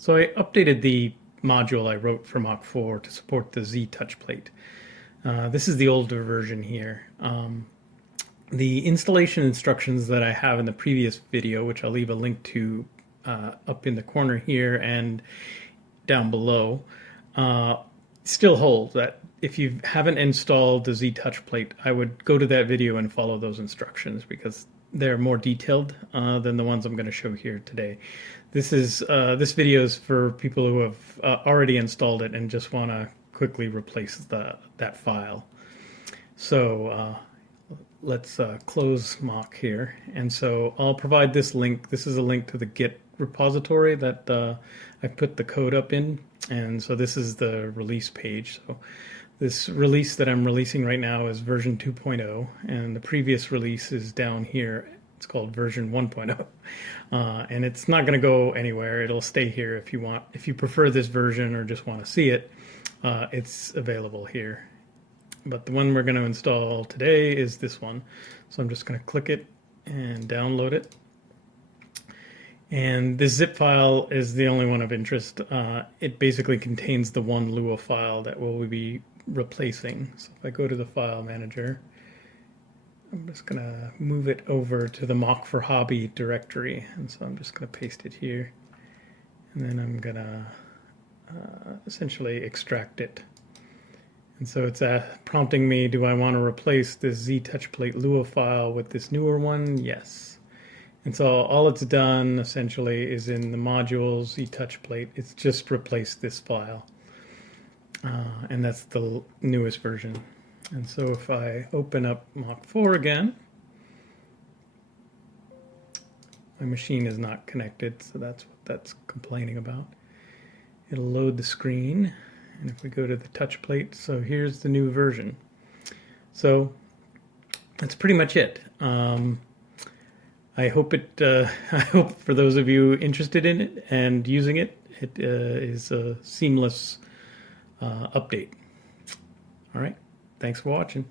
So I updated the module I wrote for Mach4 to support the Z touch plate. This is the older version here. The installation instructions that I have in the previous video, which I'll leave a link to up in the corner here and down below, still hold. That if you haven't installed the Z touch plate, I would go to that video and follow those instructions because they're more detailed than the ones I'm going to show here today. This video is for people who have already installed it and just want to quickly replace that file. So let's close Mach here. And so I'll provide this link. This is a link to the Git repository that I put the code up in. And so this is the release page. So this release that I'm releasing right now is version 2.0, and the previous release is down here. It's called version 1.0, and it's not going to go anywhere. It'll stay here if you want. If you prefer this version or just want to see it, it's available here. But the one we're going to install today is this one. So I'm just going to click it and download it. And this zip file is the only one of interest. It basically contains the one Lua file that we'll be replacing. So if I go to the file manager, I'm just going to move it over to the Mach4 hobby directory. And so I'm just going to paste it here. And then I'm going to essentially extract it. And so it's prompting me, do I want to replace this Z touchplate Lua file with this newer one? Yes. And so all it's done essentially is in the modules Z touchplate, it's just replaced this file. And that's the newest version. And so if I open up Mach4 again, my machine is not connected, so that's what that's complaining about. It'll load the screen, and if we go to the touch plate, so here's the new version. So that's pretty much it. I hope for those of you interested in it and using it, it is a seamless update. All right, thanks for watching.